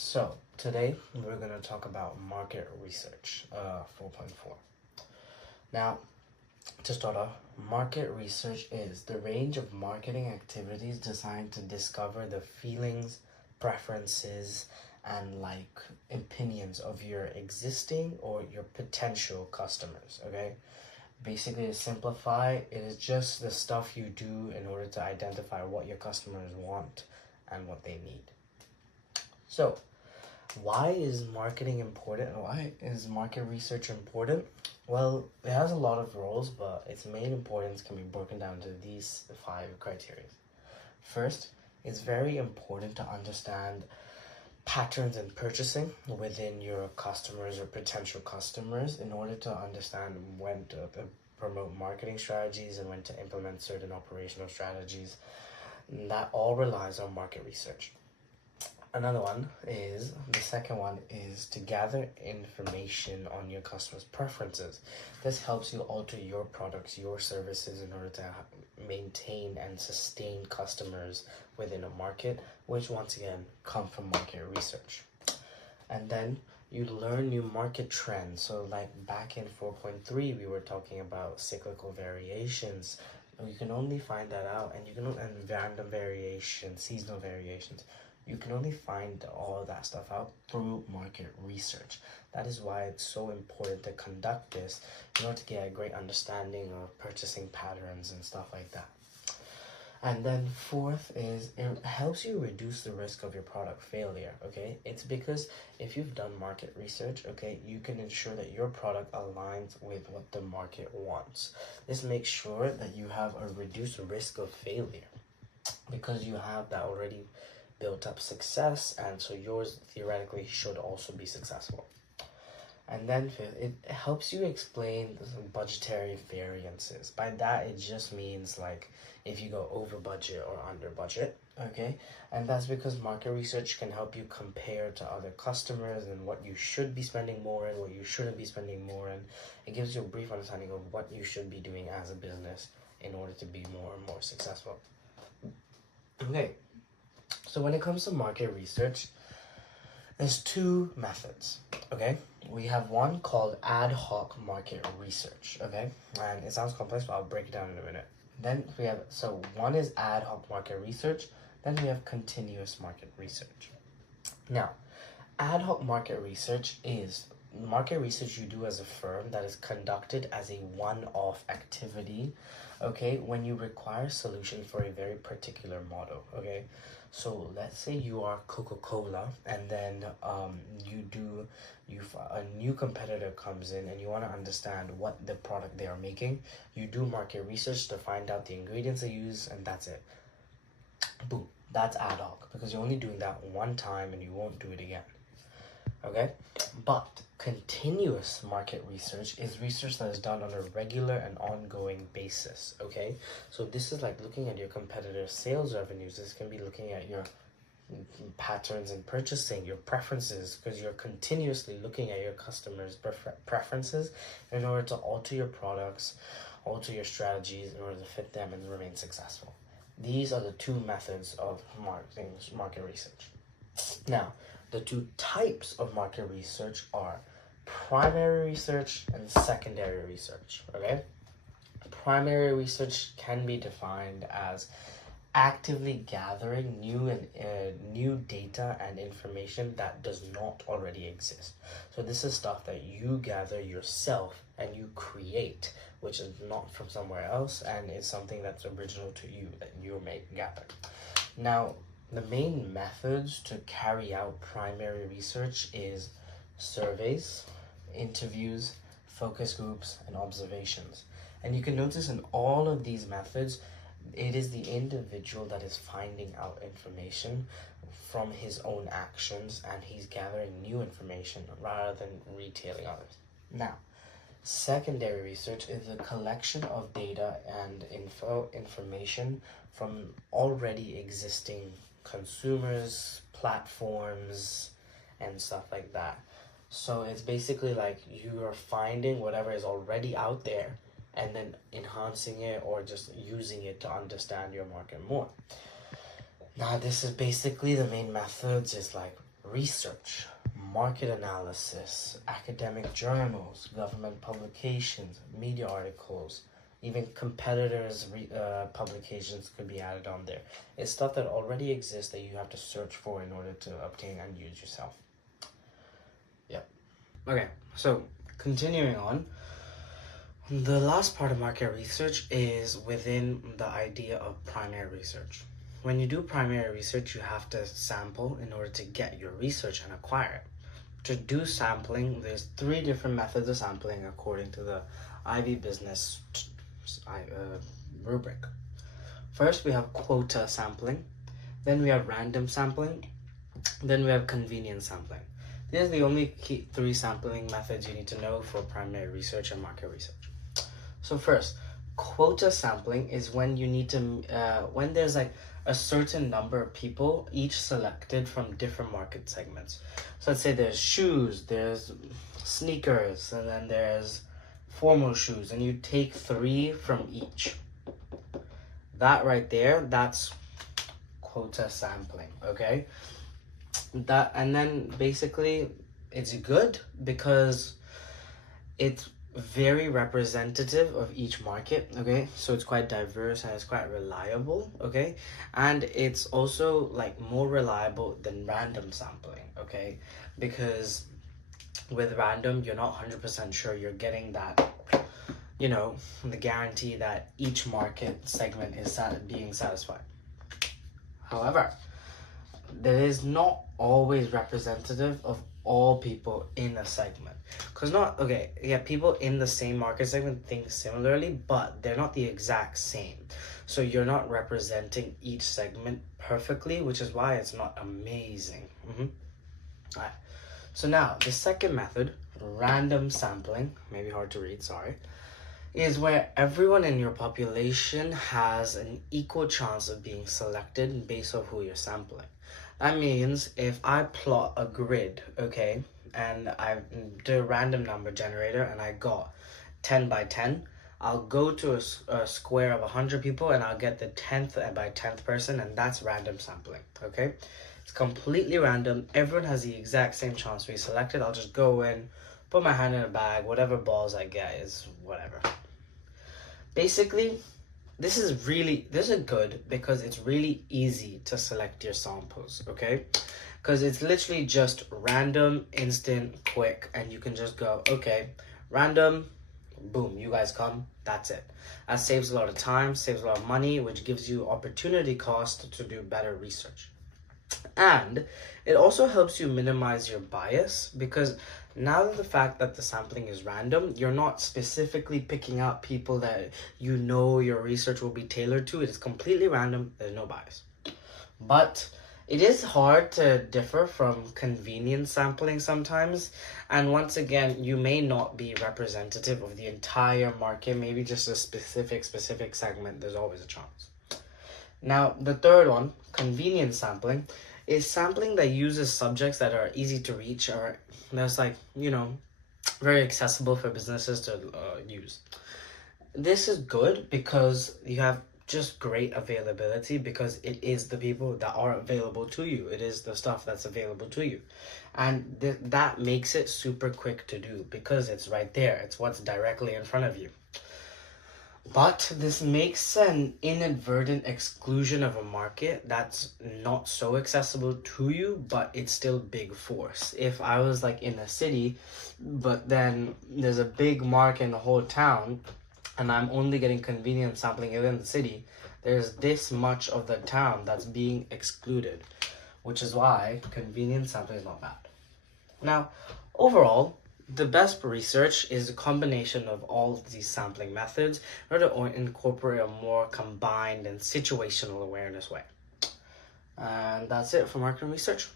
So today we're going to talk about market research 4.4. Now, to start off, market research is the range of marketing activities designed to discover the feelings, preferences, and opinions of your existing or your potential customers. Okay, basically to simplify, it is just the stuff you do in order to identify what your customers want and what they need. So, why is marketing important? Why is market research important? Well, it has a lot of roles, but its main importance can be broken down to these 5 criteria. First, it's very important to understand patterns in purchasing within your customers or potential customers in order to understand when to promote marketing strategies and when to implement certain operational strategies. And that all relies on market research. The second one is to gather information on your customers' preferences. This helps you alter your products, your services in order to maintain and sustain customers within a market, which once again come from market research. And then you learn new market trends. So like back in 4.3, we were talking about cyclical variations. You can only find that out, and random variations, seasonal variations. You can only find all that stuff out through market research. That is why it's so important to conduct this in order to get a great understanding of purchasing patterns and stuff like that. And then fourth is it helps you reduce the risk of your product failure, okay? It's because if you've done market research, okay, you can ensure that your product aligns with what the market wants. This makes sure that you have a reduced risk of failure because you have that already built up success, and so yours theoretically should also be successful. And then fifth, it helps you explain the budgetary variances. By that, it just means like if you go over budget or under budget, okay? And that's because market research can help you compare to other customers and what you should be spending more in, what you shouldn't be spending more in. It gives you a brief understanding of what you should be doing as a business in order to be more and more successful. Okay. So when it comes to market research, there's 2 methods, okay? We have one called ad hoc market research, okay? And it sounds complex, but I'll break it down in a minute. Then one is ad hoc market research, then we have continuous market research. Now, ad hoc market research is market research you do as a firm that is conducted as a one-off activity, okay, when you require a solution for a very particular model, okay? So let's say you are Coca-Cola, and then a new competitor comes in and you want to understand what the product they are making. You do market research to find out the ingredients they use, and that's it. Boom. That's ad hoc because you're only doing that one time and you won't do it again. Okay? But continuous market research is research that is done on a regular and ongoing basis. Okay? So this is like looking at your competitors' sales revenues. This can be looking at your patterns in purchasing, your preferences, because you're continuously looking at your customers' preferences in order to alter your products, alter your strategies in order to fit them and remain successful. These are the 2 methods of market research. Now, the 2 types of market research are primary research and secondary research, okay? Primary research can be defined as actively gathering new data and information that does not already exist. So this is stuff that you gather yourself and you create, which is not from somewhere else, and is something that's original to you that you may gather. Now, the main methods to carry out primary research is surveys, interviews, focus groups, and observations. And you can notice in all of these methods, it is the individual that is finding out information from his own actions, and he's gathering new information rather than retailing others. Now, secondary research is the collection of data and information from already existing consumers, platforms, and stuff like that. So it's basically like you are finding whatever is already out there and then enhancing it or just using it to understand your market more. Now, this is basically the main methods is like research, market analysis, academic journals, government publications, media articles, even competitors' publications could be added on there. It's stuff that already exists that you have to search for in order to obtain and use yourself. Yep. Okay, so continuing on, the last part of market research is within the idea of primary research. When you do primary research, you have to sample in order to get your research and acquire it. To do sampling, there's 3 different methods of sampling according to the Ivy Business rubric. First, we have quota sampling, then we have random sampling, then we have convenience sampling. These are the only 3 sampling methods you need to know for primary research and market research. So first, quota sampling is when you need to, when there's like a certain number of people, each selected from different market segments. So let's say there's shoes, there's sneakers, and then there's formal shoes, and you take 3 from each. That right there, that's quota sampling, okay? That, and then basically it's good because it's very representative of each market, okay? So it's quite diverse and it's quite reliable, okay? And it's also like more reliable than random sampling, okay? Because with random, you're not 100% sure you're getting that, you know, the guarantee that each market segment is being satisfied. However, that is not always representative of all people in a segment. Because people in the same market segment think similarly, but they're not the exact same. So you're not representing each segment perfectly, which is why it's not amazing. Alright. So now, the second method, random sampling, maybe hard to read, sorry, is where everyone in your population has an equal chance of being selected based on who you're sampling. That means if I plot a grid, okay, and I do a random number generator and I got 10 by 10, I'll go to a square of 100 people and I'll get the 10th by 10th person, and that's random sampling, okay? It's completely random. Everyone has the exact same chance to be selected. I'll just go in, put my hand in a bag, whatever balls I get is whatever. Basically, this is good because it's really easy to select your samples, okay? Because it's literally just random, instant, quick, and you can just go, okay, random, boom, you guys come, that's it. That saves a lot of time, saves a lot of money, which gives you opportunity cost to do better research. And it also helps you minimize your bias, because now that the fact that the sampling is random, you're not specifically picking out people that you know your research will be tailored to. It is completely random, there's no bias. But it is hard to differ from convenience sampling sometimes, and once again, you may not be representative of the entire market, maybe just a specific segment. There's always a chance. Now, the third one, convenience sampling, is sampling that uses subjects that are easy to reach or that's like, you know, very accessible for businesses to use. This is good because you have just great availability, because it is the people that are available to you. It is the stuff that's available to you. And that makes it super quick to do because it's right there. It's what's directly in front of you. But this makes an inadvertent exclusion of a market that's not so accessible to you, but it's still big force. If I was like in a city, but then there's a big market in the whole town, and I'm only getting convenience sampling within the city, there's this much of the town that's being excluded, which is why convenience sampling is not bad. Now, overall, the best research is a combination of all these sampling methods in order to incorporate a more combined and situational awareness way. And that's it for marketing research.